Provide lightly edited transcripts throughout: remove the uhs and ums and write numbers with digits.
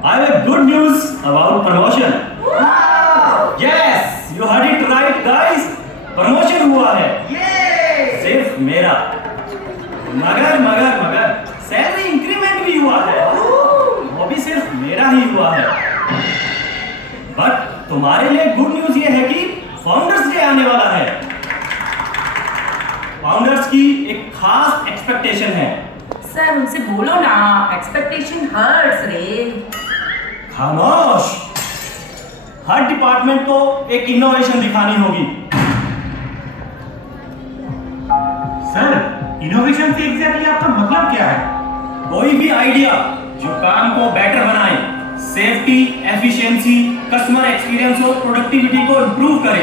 I have good news about promotion. Yes, you heard it right, guys. Promotion हुआ है सिर्फ मेरा, मगर सैलरी इंक्रीमेंट भी हुआ है, वो भी सिर्फ मेरा ही हुआ है। बट तुम्हारे लिए गुड न्यूज ये है कि फाउंडर्स डे आने वाला है। फाउंडर्स की एक खास एक्सपेक्टेशन है। सर उनसे बोलो ना, एक्सपेक्टेशन हर्ट्स रे। खामोश। हर डिपार्टमेंट को एक इनोवेशन दिखानी होगी। सर, इनोवेशन से एग्जैक्टली आपका मतलब क्या है? कोई भी आइडिया जो काम को बेटर बनाए, सेफ्टी, एफिशिएंसी, कस्टमर एक्सपीरियंस और प्रोडक्टिविटी को इंप्रूव करे,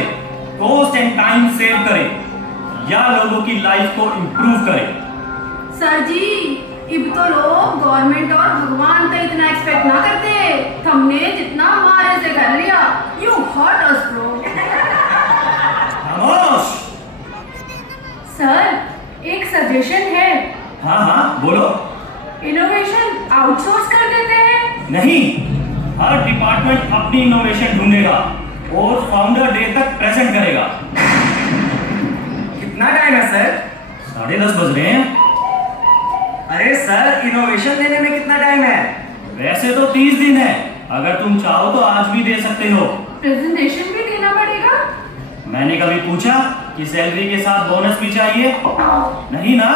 कॉस्ट एंड टाइम सेव करे या लोगों की लाइफ को इंप्रूव करे। सर जी, इब तो लोग गवर्नमेंट और भगवान से इतना एक्सपेक्ट ना करते। हमने जितना हमारे से कर लिया, यू हर्ट अस ब्रो। खामोश। सर, एक सजेशन है। हाँ बोलो। इनोवेशन आउटसोर्स कर देते हैं। नहीं, हर डिपार्टमेंट अपनी इनोवेशन ढूंढेगा और फाउंडर डे तक प्रेजेंट करेगा। कितना टाइम है सर? 10:30 बज रहे हैं। अरे सर, इनोवेशन देने में कितना टाइम है? वैसे तो 30 दिन है, अगर तुम चाहो तो आज भी दे सकते हो। प्रेजेंटेशन भी देना पड़ेगा। मैंने कभी पूछा कि सैलरी के साथ बोनस भी चाहिए? नहीं ना,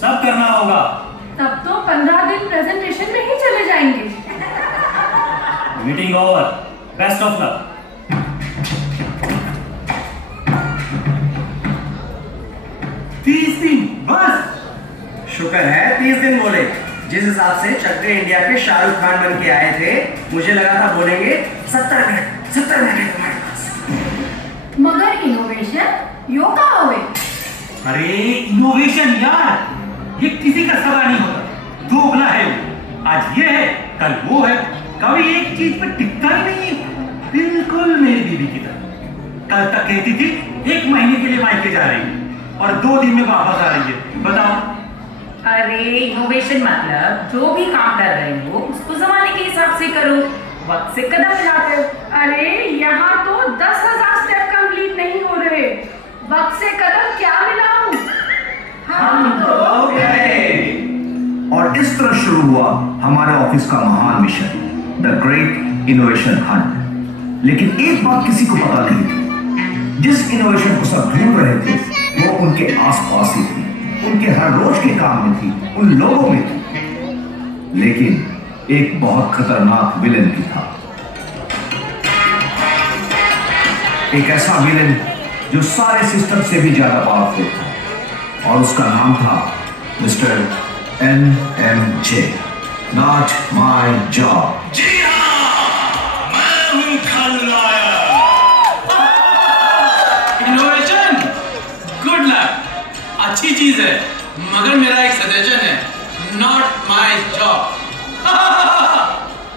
सब करना होगा। तब तो 15 दिन प्रेजेंटेशन में ही चले जाएंगे। Meeting over, best of luck. 30 दिन बस? शुक्र है 30 दिन बोले। जिस हिसाब से चक दे इंडिया के शाहरुख खान बन के आए थे, मुझे लगा था बोलेंगे 70 मिनट है तुम्हारे पास। मगर इनोवेशन यो कहाँ हुए? अरे इनोवेशन यार, ये किसी का सवाल नहीं होता। दोगला है वो, आज ये है कल वो है, कभी एक चीज पर टिकता ही नहीं है। बिल्कुल मेरी बीवी की तरह। कल तक कहती थी 1 महीने के लिए मायके जा रही है और 2 दिन में वापस आ रही है। बताओ। अरे इनोवेशन मतलब जो भी काम कर रहे हो उसको जमाने के हिसाब से करो, वक्त से कदम मिलाकर। अरे यहाँ तो 10,000 स्टेप कंप्लीट नहीं हो रहे। वक्त से कदम क्या मिलाऊं? हम तो गए। और इस तरह शुरू हुआ हमारे ऑफिस का महान mission, the great innovation Hunt. लेकिन एक बात किसी को पता नहीं थी, जिस इनोवेशन को सब ढूंढ रहे थे वो उनके आसपास ही थी, उनके हर रोज के काम में थी, उन लोगों में थी। लेकिन एक बहुत खतरनाक विलेन भी था। एक ऐसा विलेन जो सारे सिस्टम से भी ज्यादा पावरफुल था, और उसका नाम था mister NMJ, not my job. जी हाँ, मैं हूँ खलनायक। इनोवेशन गुड लक, अच्छी चीज है, मगर मेरा एक सजेशन है, नॉट माय जॉब।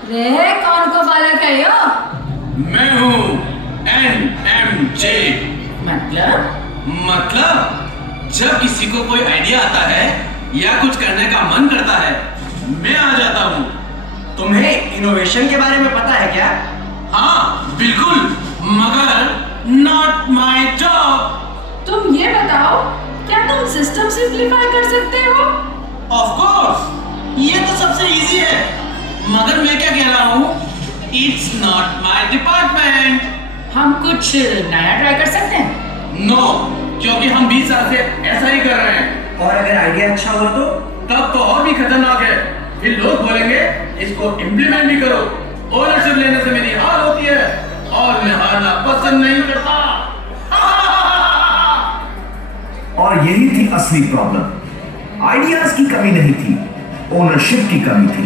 रे कौन को बालक है यो? मैं हूँ NMJ। मतलब जब किसी को कोई आइडिया आता है या कुछ करने का मन करता है, मैं आ जाता हूँ। तुम्हें इनोवेशन के बारे में पता है क्या? हाँ बिल्कुल, मगर नॉट माय जॉब। तुम ये बताओ, क्या तुम सिस्टम सिंप्लीफाई कर सकते हो? ऑफ कोर्स, ये तो सबसे इजी है, मगर मैं क्या कह रहा हूँ, इट्स नॉट माय डिपार्टमेंट। हम कुछ नया ट्राई कर सकते हैं? नो, क्योंकि हम 20 साल से ऐसा ही कर रहे हैं। और अगर आइडिया अच्छा हुआ तो? तब तो और भी खतरनाक है, फिर लोग बोलेंगे इसको इम्प्लीमेंट भी करो। ओनरशिप लेने से मेरी हार होती है और मैं हारना पसंद नहीं करता। और यही थी असली प्रॉब्लम। आइडियाज की कमी नहीं थी, ओनरशिप की कमी थी।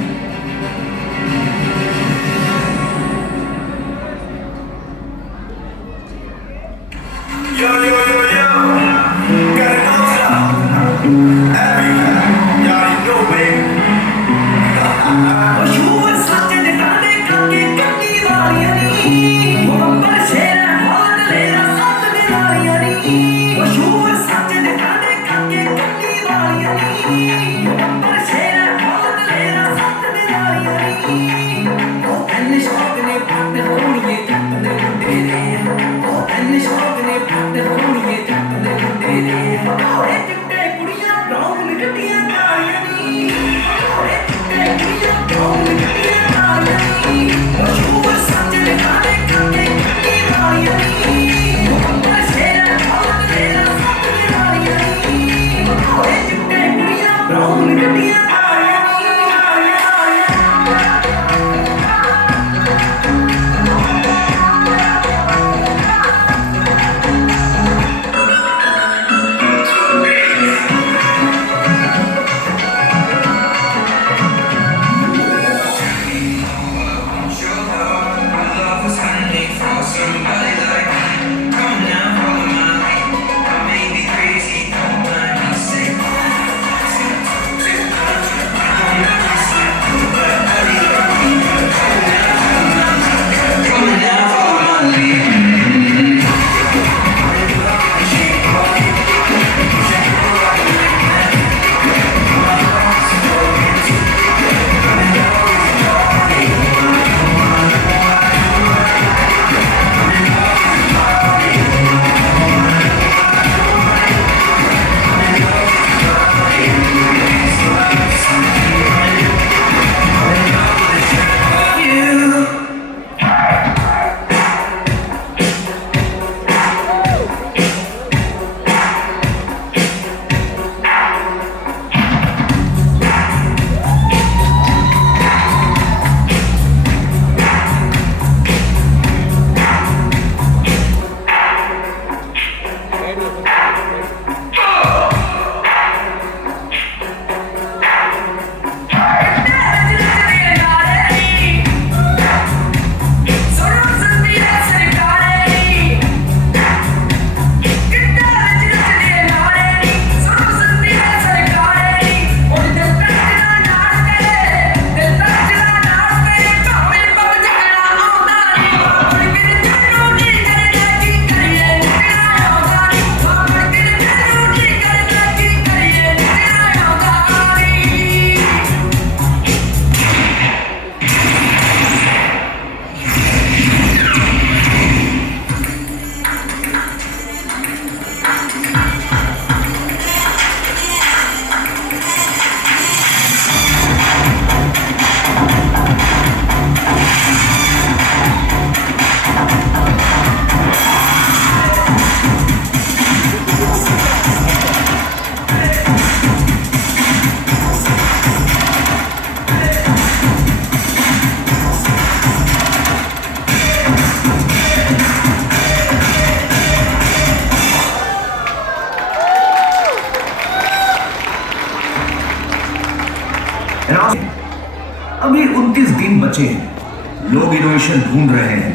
अभी 29 दिन बचे हैं। लोग इनोवेशन ढूंढ रहे हैं।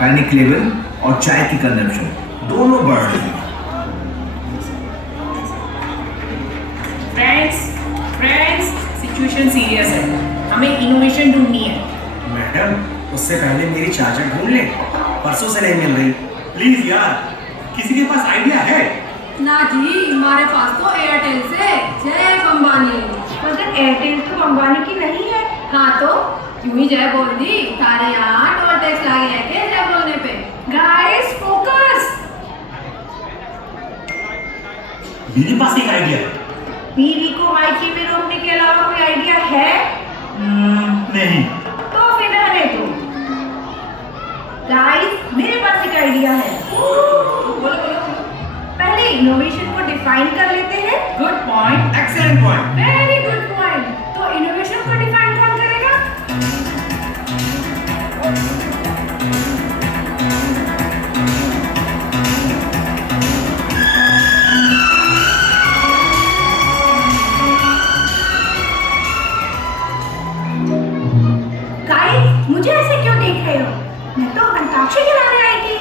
पैनिक लेवल और चाय की कंजम्पशन दोनों बढ़ रही है। फ्रेंड्स, सिचुएशन सीरियस है। हमें इनोवेशन ढूंढनी है। मैडम, उससे पहले मेरी चार्जर ढूंढ ले, परसों से नहीं मिल रही। प्लीज यार, किसी के पास आइडिया है? ना जी, हमारे पास तो एयरटेल से जय अंबानी। मगर एयरटेल तो अंबानी की नहीं है। हाँ तो यूं ही जय बोल दी। तारे यहाँ टोल टैक्स लागे हैं क्या जय बोलने पे? Guys focus. मेरे पास एक आइडिया है। बीवी को मायके में रोकने के अलावा कोई आइडिया है? नहीं। तो फिर रहने दो। गाइस, मेरे पास एक आइडिया है। पहले इनोवेशन को डिफाइन कर लेते हैं। Good point. Excellent point. Very good point. तो इनोवेशन को डिफाइन कौन करेगा? गाइस, मुझे ऐसे क्यों देख रहे हो? मैं तो अंताक्षरी खिलाने आई थी।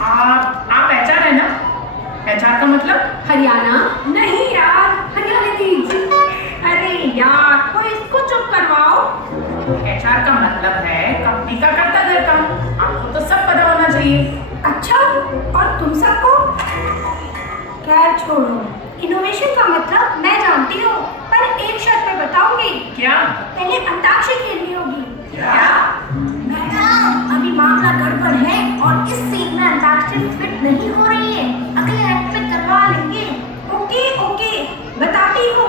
आप एचआर है ना? एचआर का मतलब? हरियाणा? नहीं यार, हरियाणा दी। अरे यार, कोई इसको चुप करवाओ। एचआर का मतलब है कंपनी का करता धरता। आपको तो सब पता होना चाहिए। अच्छा, और तुम सबको? खैर छोड़ो। इनोवेशन का मतलब मैं जानती हूँ, पर एक शर्त पे बताऊंगी। क्या? पहले अंताक्षरी खेलनी होगी। क्या? मैडम, अभी मामला गड़बड़ है और इस सीन में अंताक्षरी फिट नहीं हो रही है। अगले एक्ट में करवा लेंगे। ओके, बताती हूँ।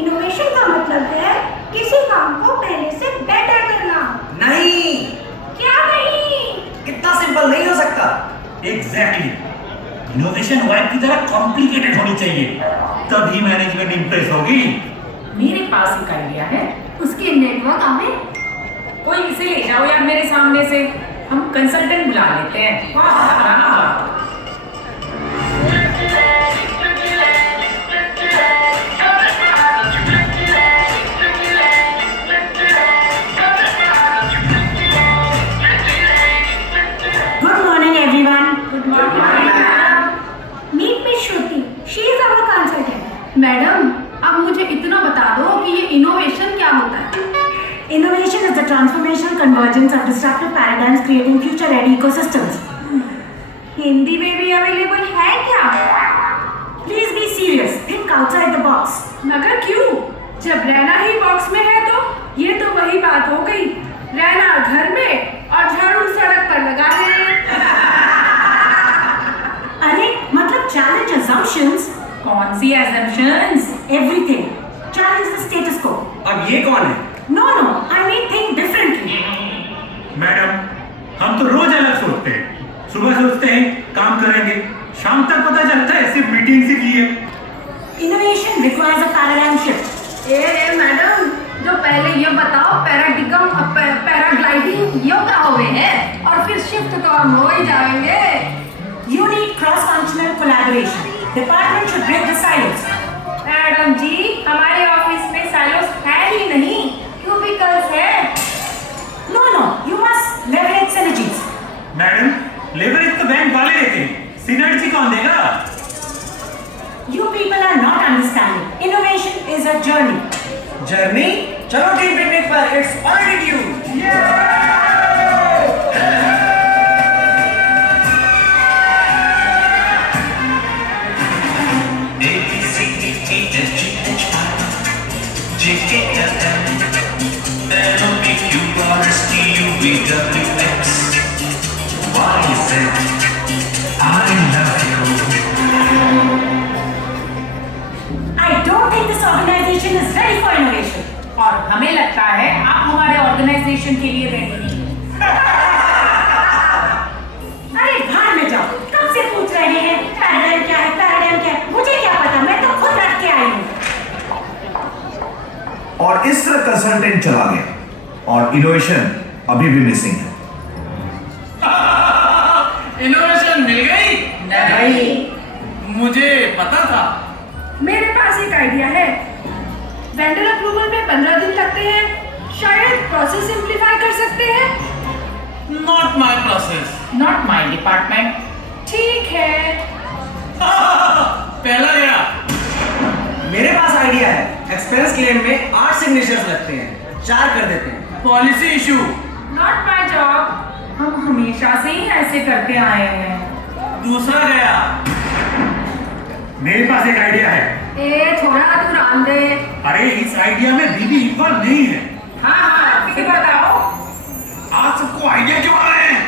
इनोवेशन का मतलब है किसी काम को पहले से बेटर करना। नहीं, क्या नहीं? इतना सिंपल नहीं हो सकता। एग्जैक्टली। इनोवेशन वाइब की तरह कॉम्प्लिकेटेड होनी चाहिए, तभी मैनेजमेंट इंप्रेस होगी। मेरे पास एक आइडिया है। उसके नेटवर्क हमें कोई इसे ले जाओ यार मेरे सामने से। हम कंसल्टेंट बुला लेते हैं। Good morning, everyone. Good morning. Meet Miss Shruti. She is our consultant. Madam, अब मुझे इतना बता दो कि ये इनोवेशन क्या होता है? Innovation is the transformational convergence of disruptive paradigms creating future-ready ecosystems. Hindi में भी अवेलेबल है क्या? Please be serious. Think outside the box. मगर क्यों? जब रहना ही बॉक्स में है तो ये तो वही बात हो गई। रहना घर में और झाड़ू सड़क पर लगा है। अरे मतलब challenge assumptions. कौन सी assumptions? Everything. Challenge the status quo. अब ये कौन है? No, I mean think differently. Madam, हम तो रोज अलग सोचते हैं। सुबह सोचते हैं काम करेंगे, शाम तक पता चलता है सिर्फ मीटिंग से की है। Innovation requires a paradigm shift. Madam, जो पहले ये बताओ पैराग्लाइडिंग ये क्या हो गए हैं और फिर शिफ्ट तो हम हो ही जाएंगे। You need cross-functional collaboration. Department should break the silos. Madam जी, हमारे ऑफिस में साइलोस है ही नहीं, क्यूबिकल्स है। No, you must leverage synergies. Madam, leverage तो बैंक वाले देते हैं, सिनर्जी कौन देगा? You people are not understanding. Innovation is a journey. Journey? चलो टीम पिकनिक पर। It's already due. I don't think this organization is ready for innovation. और हमें लगता है आप हमारे ऑर्गेनाइजेशन के लिए रेडी नहीं। अरे भाड़ में जाओ, कब से पूछ रहे हैं पैराडाइम क्या है? मुझे क्या पता, मैं तो खुद रख के आई हूँ। और इस तरह कंसल्टेंट चला गया और इनोवेशन अभी भी मिसिंग है। इनोवेशन मिल गई? नहीं। मुझे पता था। मेरे पास एक आइडिया है। वेंडर अप्रूवल में 15 दिन लगते हैं। शायद प्रोसेस सिंप्लीफाई कर सकते हैं। Not my process. Not my department. ठीक है। पहला गया। मेरे पास आइडिया है। एक्सपेंस क्लेम में 8 सिग्नेचर्स लगते हैं, 4 कर देते हैं। Policy issue. Not my job. हम हमेशा से ही ऐसे करते आए हैं। दूसरा गया। मेरे पास एक आइडिया है। थोड़ा तू राम दे। अरे इस आइडिया में बीबी इक्वल नहीं है। हाँ, फिर बताओ। आज सबको आइडिया क्यों आ रहे हैं?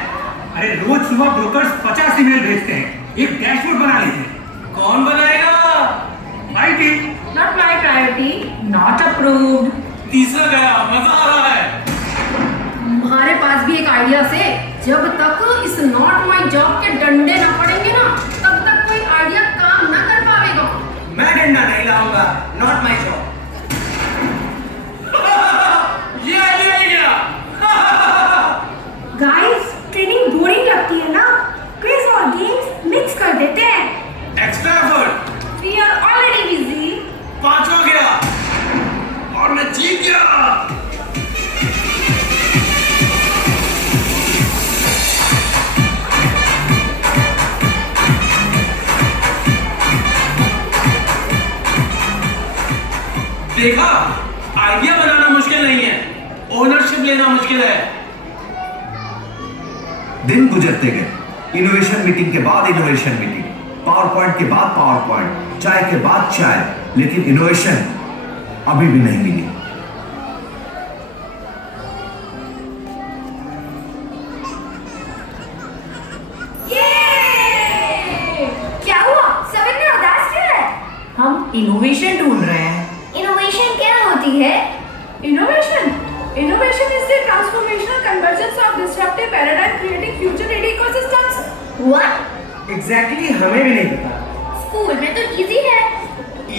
अरे रोज सुबह ब्रोकर्स 50 ईमेल भेजते हैं, एक डैशबोर्ड बना लेते हैं। कौन बनाएगा? My team. Not my priority. Not approved. तीसरा गया। मजा आ रहा है। हमारे पास भी एक आइडिया से जब तक इस नॉट माय जॉब के डंडे ना पड़ेंगे ना, तब तक कोई आइडिया काम ना कर पाएगा। मैं डंडा नहीं लाऊंगा। Not my job. ये आइडिया ही गया। गाइस, ट्रेनिंग बोरिंग लगती है ना? क्विज और गेम्स मिक्स कर देते हैं। Extra effort. We are already busy. पांचवा गया और मैं जीत गया। देखा, आइडिया बनाना मुश्किल नहीं है, ओनरशिप लेना मुश्किल है। दिन गुजरते गए। इनोवेशन मीटिंग के बाद इनोवेशन मीटिंग, पावर पॉइंट के बाद पावर पॉइंट, चाय के बाद चाय, लेकिन इनोवेशन अभी भी नहीं मिली। क्या हुआ? सब इतने उदास क्यों है? हम इनोवेशन ढूंढ रहे हैं। इनोवेशन क्या होती है? Innovation is the transformational convergence of disruptive paradigm creating future ready ecosystems. What? Exactly हमें भी नहीं पता। स्कूल में तो इजी है।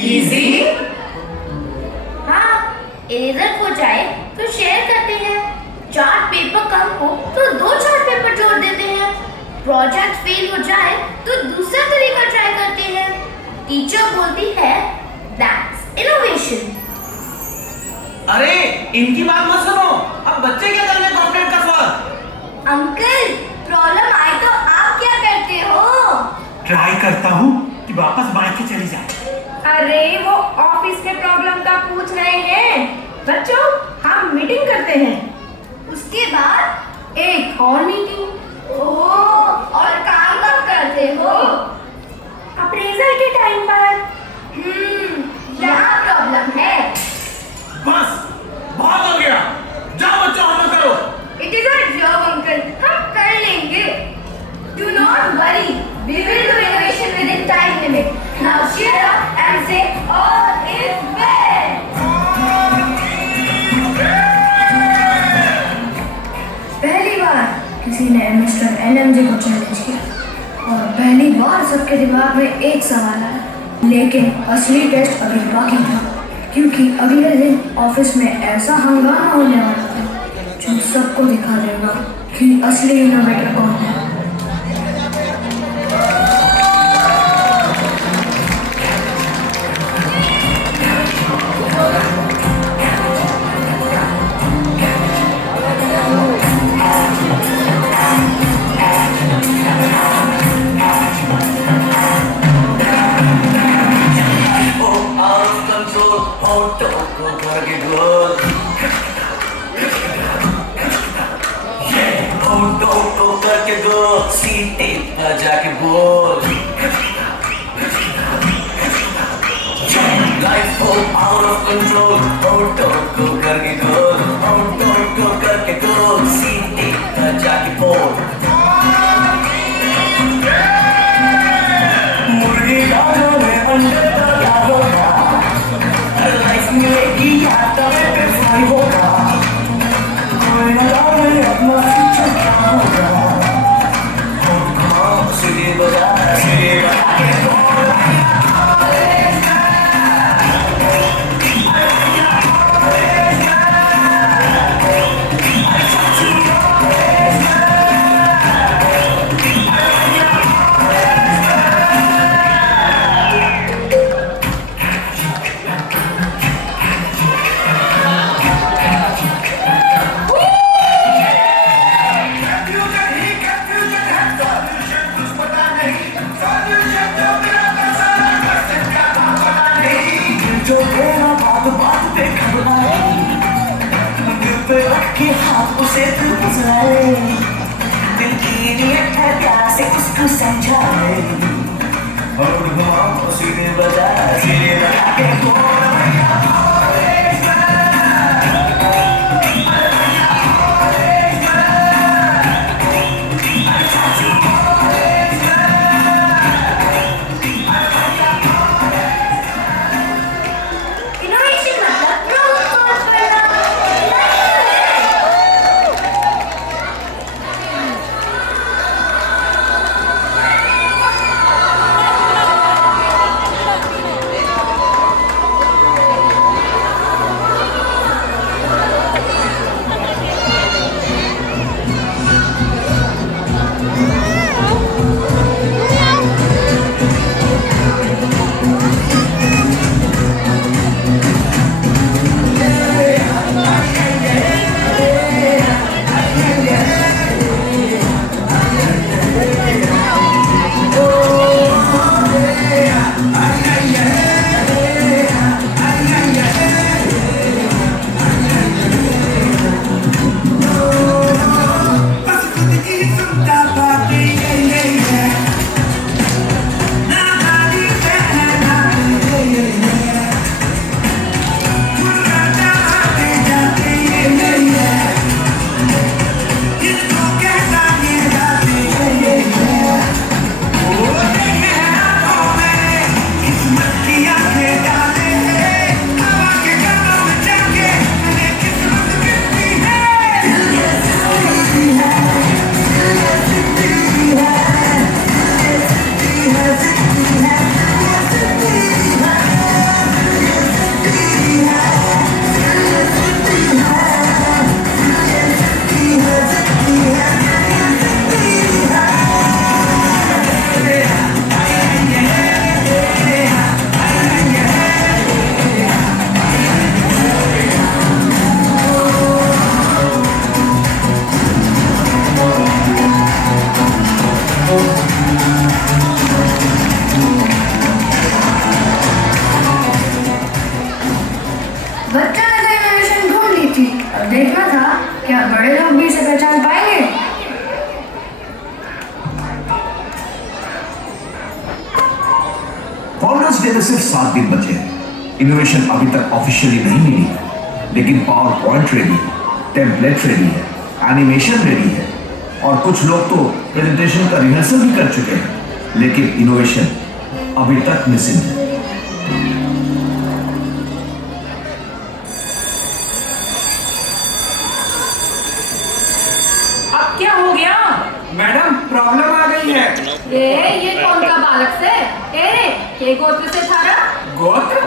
इजी? हाँ, इरेजर खो जाए तो शेयर करते हैं। चार्ट पेपर कम हो तो 2 चार्ट पेपर जोड़ देते हैं। प्रोजेक्ट फेल हो जाए तो दूसरा तरीका ट्राई करते हैं। टीचर बोलती है दैट्स इनोवेशन। अरे इनकी बात मत सुनो, अब बच्चे क्या कर रहे हैं कॉर्पोरेट का स्वाद। अंकल, प्रॉब्लम आए तो आप क्या करते हो? ट्राई करता हूँ कि वापस मायके चली जाए। अरे वो ऑफिस में प्रॉब्लम का पूछ रहे हैं। बच्चों, हम मीटिंग करते हैं। उसके बाद एक और मीटिंग। ओह, और काम कब करते हो? अप्रेजल के टाइम पर। यहाँ प्रॉब्लम है। बस बहुत हो गया, जाओ बच्चों होमवर्क करो। It is our job uncle, हम कर लेंगे। Do not worry, we will do innovation within time limit. Now cheer up and say all is well. पहली बार किसी ने मिस्टर एलएमजी को चैलेंज किया और पहली बार सबके दिमाग में एक सवाल आया, लेकिन असली टेस्ट अभी बाकी था, क्योंकि अगले दिन ऑफिस में ऐसा हंगामा होने वाला था जो सबको दिखा देगा कि असली इनोवेटर कौन है। जाके बोल लाइफ हो आउट ऑफ कंट्रोल, ऑटो को करके गोल, ऑटो को करके गोल, सीटे पर जाके बोल। मुर्गी राजा में अंडे का क्या होगा, लाइफ मिलेगी या तवे पे फ्राई होगा, कोई न जाने अपना फ्यूचर क्या होगा। City बजा के बोल। पे रख के हाथ उसे तू बुझाए, दिल की नियत है प्यार से उसको समझाए, और घुमाओ तो सीने बजा सीने लगा के बोल भैया इनोवेशन मतलब प्रॉब्लम सॉल्व करना। बच्चा ने तो इनोवेशन ढूंढ ली थी, अब देखना था क्या बड़े लोग भी इसे पहचान पाएंगे। फाउंडर्स डे में सिर्फ 7 दिन बचे हैं। इनोवेशन अभी तक ऑफिशियली नहीं मिली है, लेकिन पावर पॉइंट रेडी है, टेम्पलेट रेडी है, एनिमेशन रेडी है, और कुछ लोग तो प्रेजेंटेशन का रिहर्सल भी कर चुके हैं, लेकिन इनोवेशन अभी तक मिसिंग है। अब क्या हो गया? मैडम प्रॉब्लम आ गई है। ये कौन का बालक से? रे के गोत्र से थारा? गोत्र?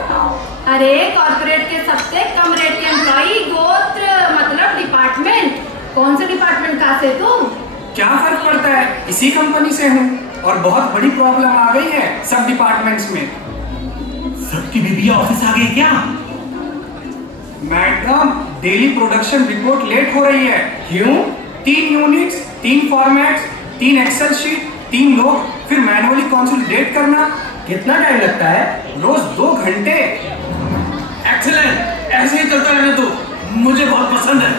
अरे कॉर्पोरेट के सबसे कम रेट के एम्प्लॉई। गोत्र मतलब डिपार्टमेंट। कौन से डिपार्टमेंट का से तू? क्या फर्क पड़ता है, इसी कंपनी से हूँ, और बहुत बड़ी प्रॉब्लम आ गई है सब डिपार्टमेंट्स में। सबकी बीबियां ऑफिस आ गई क्या? Madam daily production report late हो रही है। क्यों? 3 यूनिट्स, 3 फॉर्मेट्स, 3 एक्सेल शीट, 3 लोग, फिर मैनुअली कंसोलिडेट करना। कितना टाइम लगता है? रोज 2 घंटे। एक्सीलेंट, ऐसे ही चलता रहने दो, मुझे बहुत पसंद है।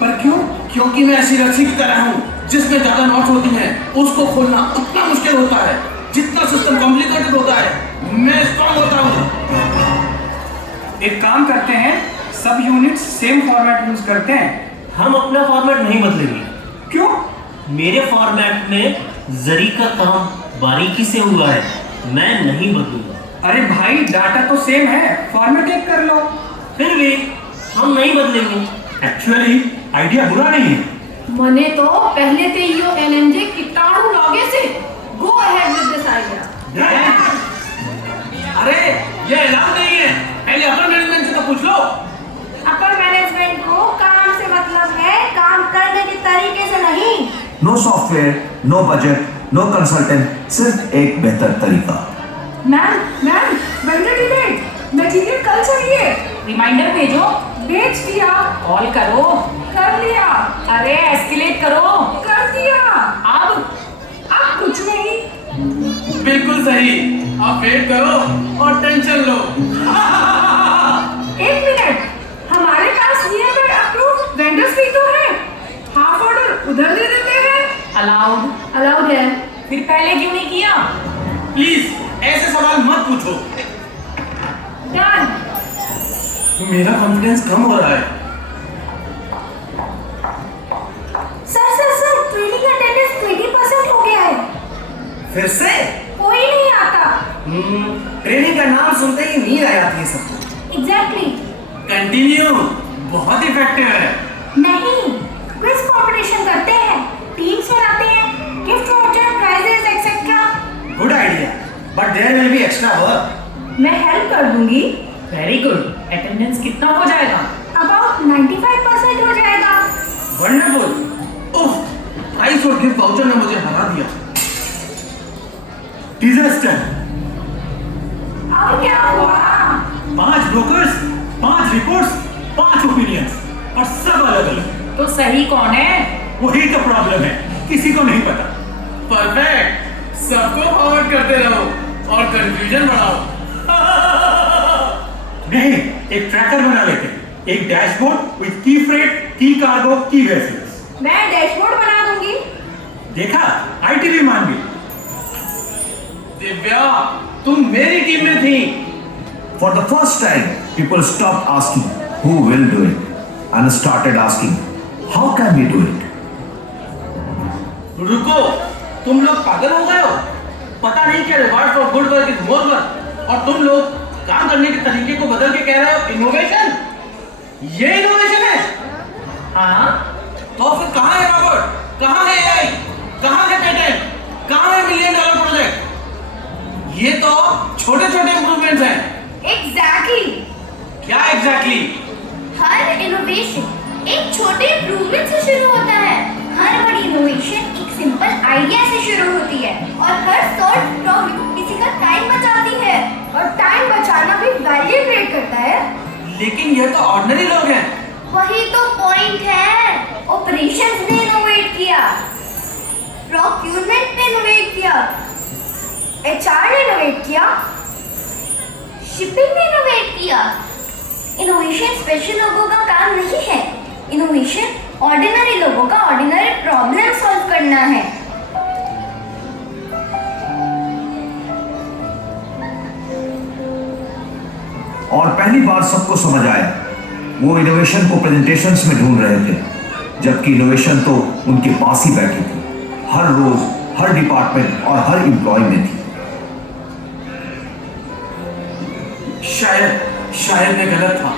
पर क्यों? क्योंकि मैं ऐसी रस्सी की तरह हूँ जिसमें ज्यादा नॉट्स होती हैं, उसको खोलना उतना मुश्किल होता है जितना सिस्टम कॉम्प्लिकेटेड होता है। मैं स्ट्रॉन्ग होता हूँ। एक काम करते हैं, सब यूनिट्स सेम फॉर्मेट यूज करते हैं। हम अपना फॉर्मेट नहीं बदलेंगे। क्यों? मेरे फॉर्मेट में जरी का काम बारीकी से हुआ है, मैं नहीं बदलूंगा। अरे भाई डाटा तो सेम है, फॉर्मेट एक कर लो। फिर भी हम नहीं बदलेंगे। एक्चुअली आइडिया बुरा नहीं है। मने तो पहले ते यो एलएनजे कीटाणु लागे से go ahead with this idea. अरे ये ऐलान नहीं है, पहले अपर मैनेजमेंट से तो पूछ लो। अपर मैनेजमेंट को काम से मतलब है, काम करने के तरीके से नहीं। No software, no budget, no consultant, सिर्फ एक बेहतर तरीका। मैम वेंडर डिबेट मटेरियल कल चाहिए। रिमाइंडर भेजो। भेज दिया। कॉल करो। कर लिया। अरे एस्केलेट करो। कर दिया। अब कुछ नहीं। बिल्कुल सही, आप वेट करो और टेंशन लो। 1 मिनट, हमारे पास ये अप्रूव्ड वेंडर्स भी अलाउड। अलाउड है। फिर पहले क्यों नहीं किया? प्लीज ऐसे सवाल मत पूछो। डन। मेरा कॉन्फिडेंस कम हो रहा है। सर ट्रेनिंग अटेंडेंस 20% हो गया है। फिर से कोई नहीं आता। ट्रेनिंग का नाम सुनते ही नींद आ जाती है सबको। एग्जैक्टली। कंटिन्यू, बहुत इफेक्टिव है। नहीं, क्विज कंपटीशन करते हैं, टीम्स बनाते हैं, gift voucher, prizes etcetera. Good idea, but there will be extra work. मैं हेल्प कर दूंगी। Very good. अटेंडेंस कितना हो जाएगा? अबाउट 95% हो जाएगा। वंडरफुल। ओह, प्राइस और गिफ्ट वाउचर ने मुझे हरा दिया। डिजास्टर। अब क्या हुआ? 5 ब्रोकर्स, 5 रिपोर्ट्स, 5 ओपिनियंस और सब अलग अलग। तो सही कौन है? वही तो प्रॉब्लम है, किसी को नहीं पता। परफेक्ट, सबको फॉरवर्ड करते रहो और कंफ्यूजन बढ़ाओ। नहीं, एक ट्रैकर बना लेते हैं, एक डैशबोर्ड विद की फ्रेट, की कार्गो, की वेसल्स। मैं डैशबोर्ड बना दूंगी। देखा, आईटी भी मान गई। दिव्या, तुम मेरी टीम में थी। For the first time, people stopped asking who will do it and started asking how can we do it. रुको, तुम लोग पागल हो गए हो? पता नहीं क्या reward for good work is more work, और तुम लोग काम करने के तरीके को बदल के कह रहे हो इनोवेशन। ये इनोवेशन है? हाँ, तो फिर कहाँ है रॉबर्ट? कहाँ है एआई? कहाँ है पेटेंट? कहाँ है $1 मिलियन प्रोजेक्ट? ये तो छोटे छोटे इंप्रूवमेंट्स हैं। एग्जैक्टली। क्या एग्जैक्टली? हर इनोवेशन एक छोटे इम्प्रूवमेंट से शुरू होता है। हर बड़ी इनोवेशन एक सिंपल आइडिया से शुरू होती है, और हर सॉल्व प्रॉब्लम किसी का टाइम बचाती है, और टाइम बचाना भी वैल्यू क्रिएट करता है। लेकिन ये तो ऑर्डिनरी लोग हैं। वही तो पॉइंट है। ऑपरेशंस ने इनोवेट किया, प्रोक्यूरमेंट ने इनोवेट किया, एचआर ने इनोवेट किया, शिपिंग ने इनोवेट किया। इनोवेशन स्पेशल लोगों का काम नहीं है। इनोवेशन ऑर्डिनरी लोगों का ऑर्डिनरी प्रॉब्लम सॉल्व करना है। और पहली बार सबको समझ आया, वो इनोवेशन को प्रेजेंटेशंस में ढूंढ रहे थे, जबकि इनोवेशन तो उनके पास ही बैठी थी, हर रोज, हर डिपार्टमेंट और हर एम्प्लॉय में थी। शायद मैं गलत था।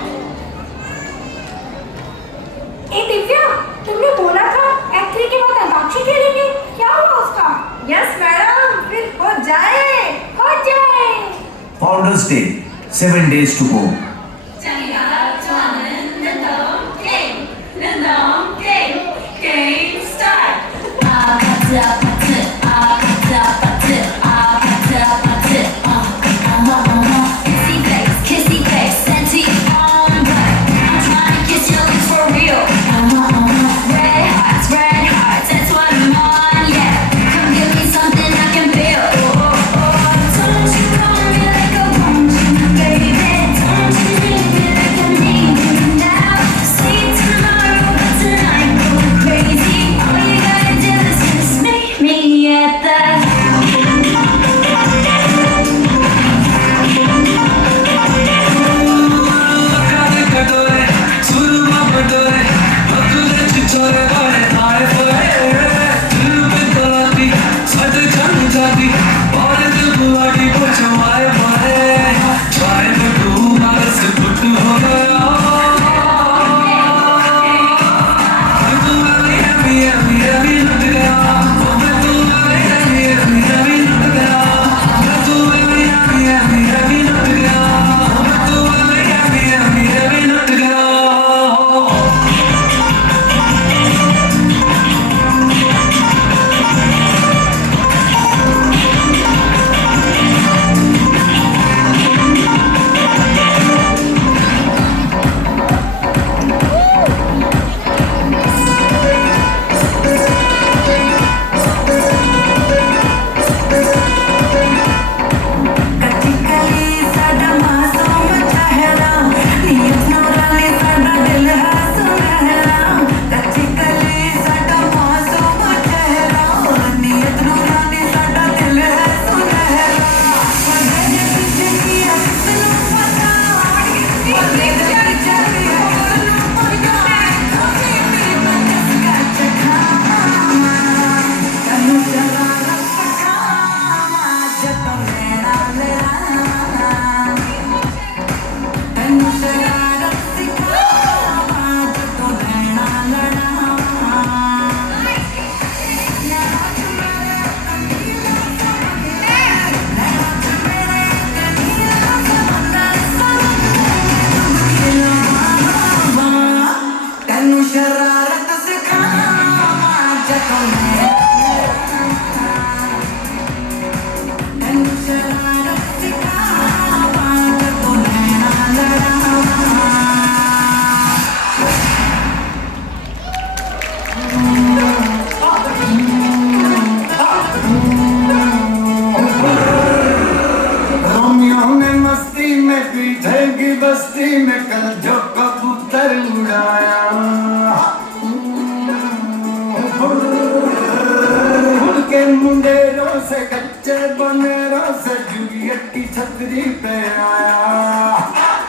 ए दिव्या, तुमने बोला था एक्ट 3 के बाद अंताक्षरी खेलेंगे, क्या हुआ उसका? यस मैडम, फिर हो जाए। Founders day, 7 days to go. शरारत सिखावा जको मैं तनु शरारत सिखावा जको नैना लड़ावा रोमियो ने मस्ती में पीछे की बस्ती में कल जो कबूतर उड़ाया उड़ के मुंडेरों से कच्चे बनेरों से जूलियट की छतरी पे आया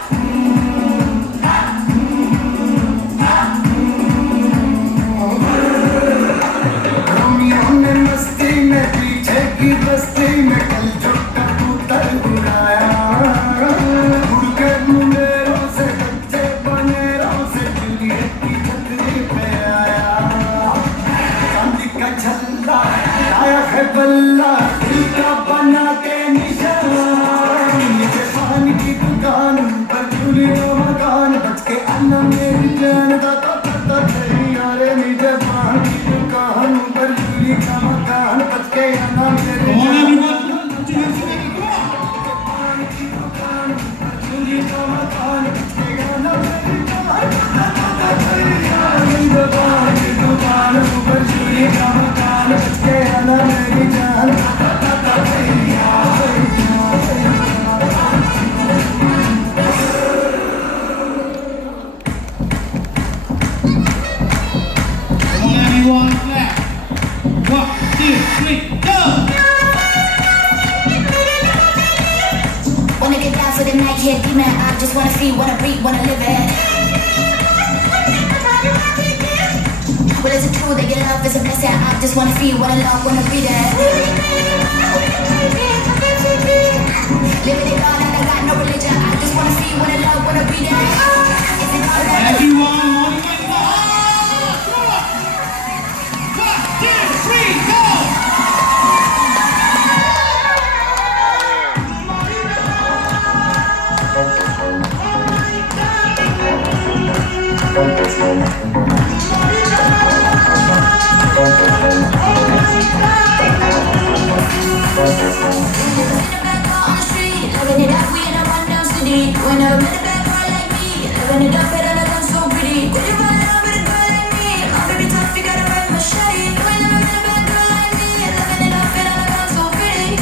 रोमियो ने मस्ती में पीछे की बस्ती में कल जो कबूतर उड़ाया उड़ के मुंडेरों से कच्चे बनेरों से जूलियट की छतरी पे आया चांदी का छल्ला लाया है बल्ला दिल का बना के निशान नीचे पान की दुकान पर झूलियों मकान बच के आना मेरी जान ता यारे नीचे पान की दुकान पर झूली का मकान बच के आना मेरी पान की दुकान पर झूली का मकान बच के आना मेरी जान पान की दुकान पर झूली का मकान बच के आना मेरी जान Wanna get down for the night, yeah, demon. I just wanna see, wanna breathe, wanna live it. Well, is it true that your love is a blessing? I just wanna feel, wanna love, wanna breathe it. Living it all and I got no religion. I just wanna see, wanna love, wanna breathe it. Is it all that? Everyone, motivate the heart! Come on! 1, 2, 3, go! Living it up, we in a rundown city. When I met a bad boy like me, living it up, better look so pretty. Could you find out with a girl like me? I'm baby tough, you gotta ride machete. You ain't never met a bad girl like me, living it up, better look so pretty.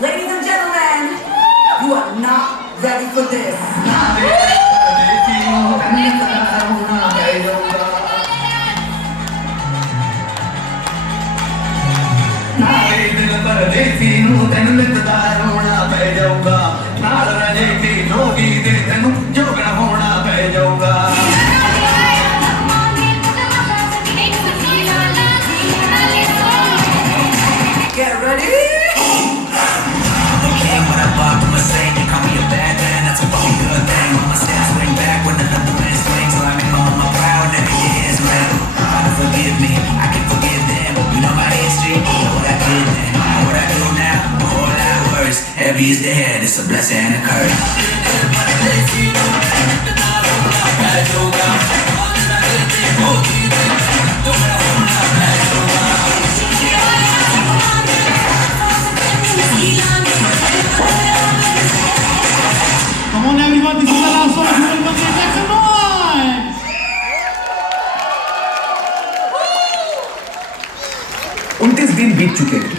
Ladies and gentlemen, you are not ready for this. परदेसी नू तेन मिलदा रोना पै जाऊगा नाल रजेती जोगी दे तेनू जोगना होना पै जाऊगा Get ready? Okay, what I bought, I'ma say you call me a bad man, that's a fucking good thing. I'ma blessing occurred. Come on everyone, this is the last song. You will make some noise. उनतीस दिन बीत चुके थे।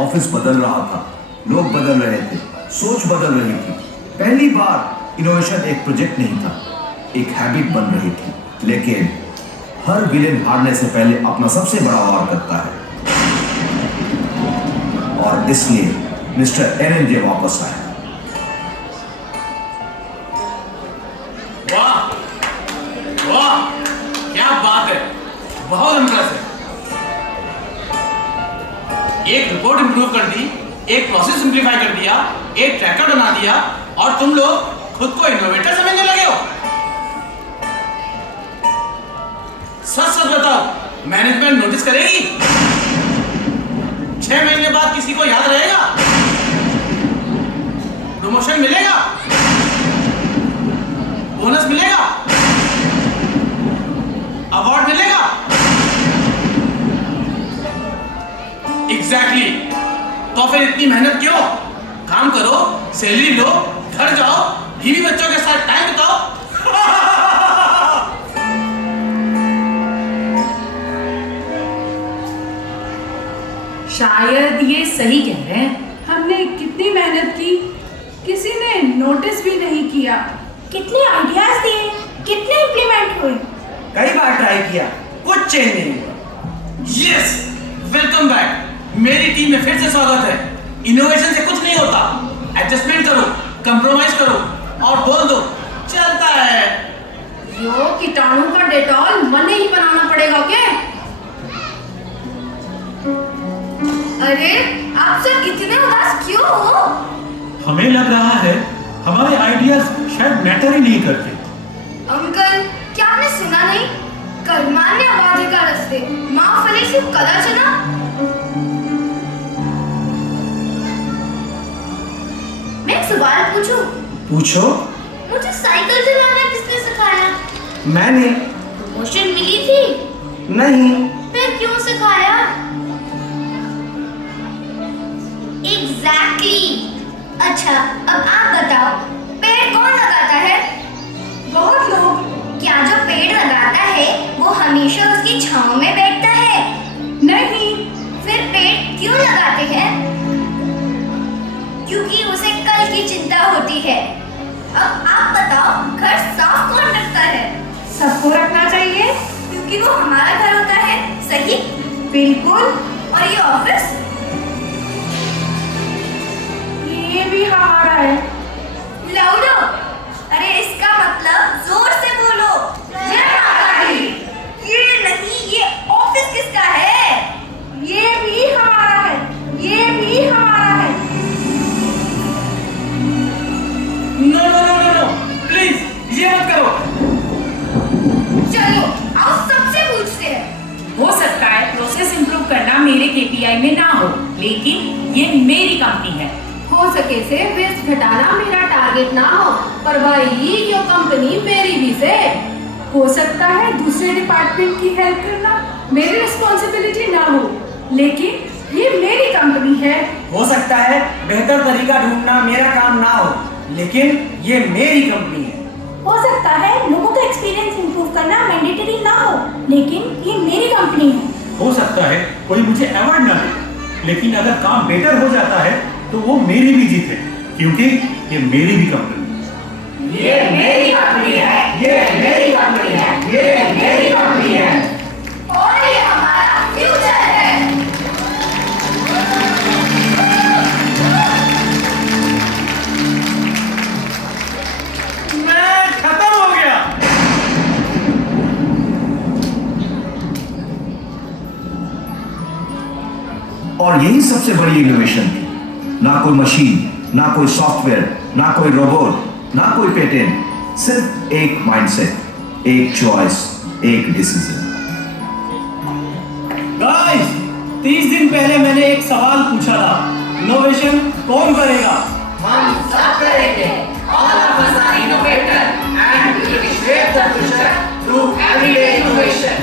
Office बदल रहा था, लोग बदल रहे थे, सोच बदल रही थी। पहली बार इनोवेशन एक प्रोजेक्ट नहीं था, एक हैबिट बन रही थी। लेकिन हर विलेन हारने से पहले अपना सबसे बड़ा वार करता है, और इसलिए मिस्टर एनएमजे वापस आया। वाह वाह, क्या बात है, बहुत इंप्रेसिव। एक रिपोर्ट इंप्रूव कर दी, एक प्रोसेस सिंप्लीफाई कर दिया, एक ट्रैकर बना दिया, और तुम लोग खुद को इनोवेटर समझने लगे हो। सच सच बताओ, मैनेजमेंट नोटिस करेगी? 6 महीने बाद किसी को याद रहेगा? प्रमोशन मिलेगा? बोनस मिलेगा? अवार्ड मिलेगा? एग्जैक्टली। तो फिर इतनी मेहनत क्यों? काम करो, सैलरी लो, घर जाओ, बीवी बच्चों के साथ टाइम बिताओ। शायद ये सही कह रहे हैं। हमने कितनी मेहनत की, किसी ने नोटिस भी नहीं किया। कितने आइडियाज दिए, कितने इम्प्लीमेंट हुए। कई बार ट्राई किया, कुछ चेंज नहीं हुआ। Yes, welcome back. मेरी टीम में फिर से स्वागत है। इनोवेशन से कुछ नहीं होता, एडजस्टमेंट करो, कंप्रोमाइज करो और बोल दो चलता है। यो कीटाणु का डेटॉल मन ही बनाना पड़ेगा क्या? अरे आप सब इतने उदास क्यों हो? हमें लग रहा है हमारे आइडियाज शायद मैटर ही नहीं करते। अंकल, क्या आपने सुना नहीं? कर्मान्य वादे का रस्ते माँ फलेषु कदाचन। मैं एक सवाल पूछूं? पूछो। मुझे साइकिल चलाना किसने सिखाया? मैंने। प्रमोशन मिली थी? नहीं। फिर क्यों सिखाया? एग्जैक्टली। अच्छा, अब आप बताओ, पेड़ कौन लगाता है? बहुत लोग। क्या जो पेड़ लगाता है वो हमेशा उसकी छांव में बैठता है? नहीं। फिर पेड़ क्यों लगाते हैं? क्योंकि उसे कल की चिंता होती है। अब आप बताओ, घर साफ कौन रखता है? सबको रखना चाहिए, क्योंकि वो हमारा घर होता है। सही? बिल्कुल। और ये ऑफिस? ये भी हमारा है। लाउडो। अरे इसका मतलब जोर से बोलो। जय माता दी। ये नहीं, ये ऑफिस किसका है? ये भी हमारा है, ये भी हमारा है। No no no no no, please ये मत करो। चलो आओ सबसे पूछते हैं। हो सकता है प्रोसेस इंप्रूव करना मेरे केपीआई में ना हो, लेकिन ये मेरी कंपनी है। हो सके से वेस्ट घटाना मेरा टारगेट ना हो, पर भाई ये कंपनी मेरी भी से। हो सकता है दूसरे डिपार्टमेंट की हेल्प करना मेरी रिस्पॉन्सिबिलिटी ना हो, लेकिन ये मेरी कंपनी है। हो सकता है बेहतर तरीका ढूंढना मेरा काम ना हो, लेकिन ये मेरी कंपनी है। हो सकता है लोगों का एक्सपीरियंस इंप्रूव करना मैंडेटरी ना हो, लेकिन ये मेरी कंपनी है। हो सकता है कोई मुझे अवार्ड ना दे, लेकिन अगर काम बेटर हो जाता है तो वो मेरी भी जीत है, क्योंकि ये मेरी भी कंपनी है। ये मेरी कंपनी है, ये मेरी कंपनी है, ये मेरी कंपनी है। और ये हमारा फ्यूचर है। मैं खत्म हो गया। और यही सबसे बड़ी इनोवेशन थी। ना कोई मशीन, ना कोई सॉफ्टवेयर, ना कोई रोबोट, ना कोई पेटेंट, सिर्फ एक माइंडसेट, एक चॉइस, एक डिसीजन। गाइस, 30 दिन पहले मैंने एक सवाल पूछा था, इनोवेशन कौन करेगा? हम सब करेंगे। All of us are innovator and we will shape the future through everyday innovation.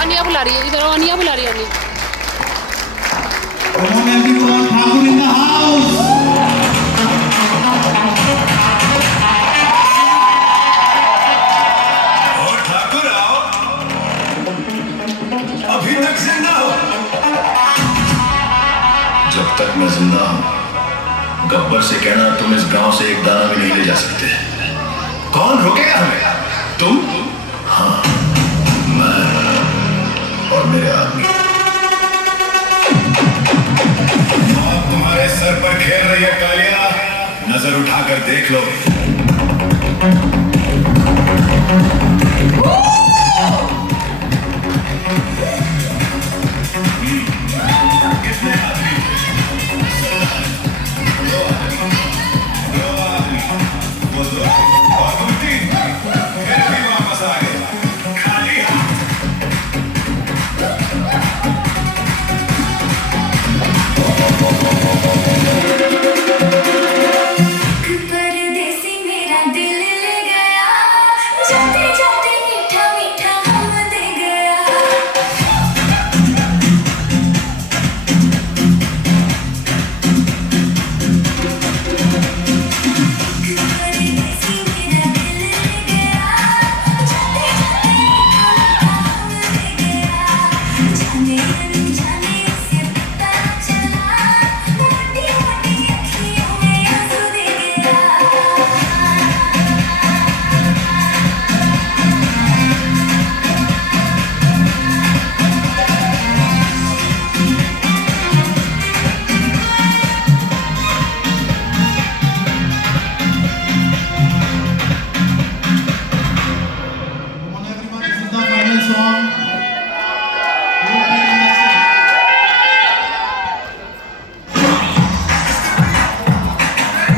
अनिया बुला रही है, इधर आओ, अनिया बुला रही है, अनिया। Come on everyone, Thakur in the house. और ठाकुर आओ, अभी तक जिंदा हो। जब तक मैं जिंदा हूं, गब्बर से कहना तुम इस गांव से एक दाना भी नहीं ले जा सकते। कौन रोकेगा हमें? तुम? हाँ, मैं और मेरे आदमी। आप तुम्हारे सर पर खेल रही है कालिया, नजर उठाकर देख लो।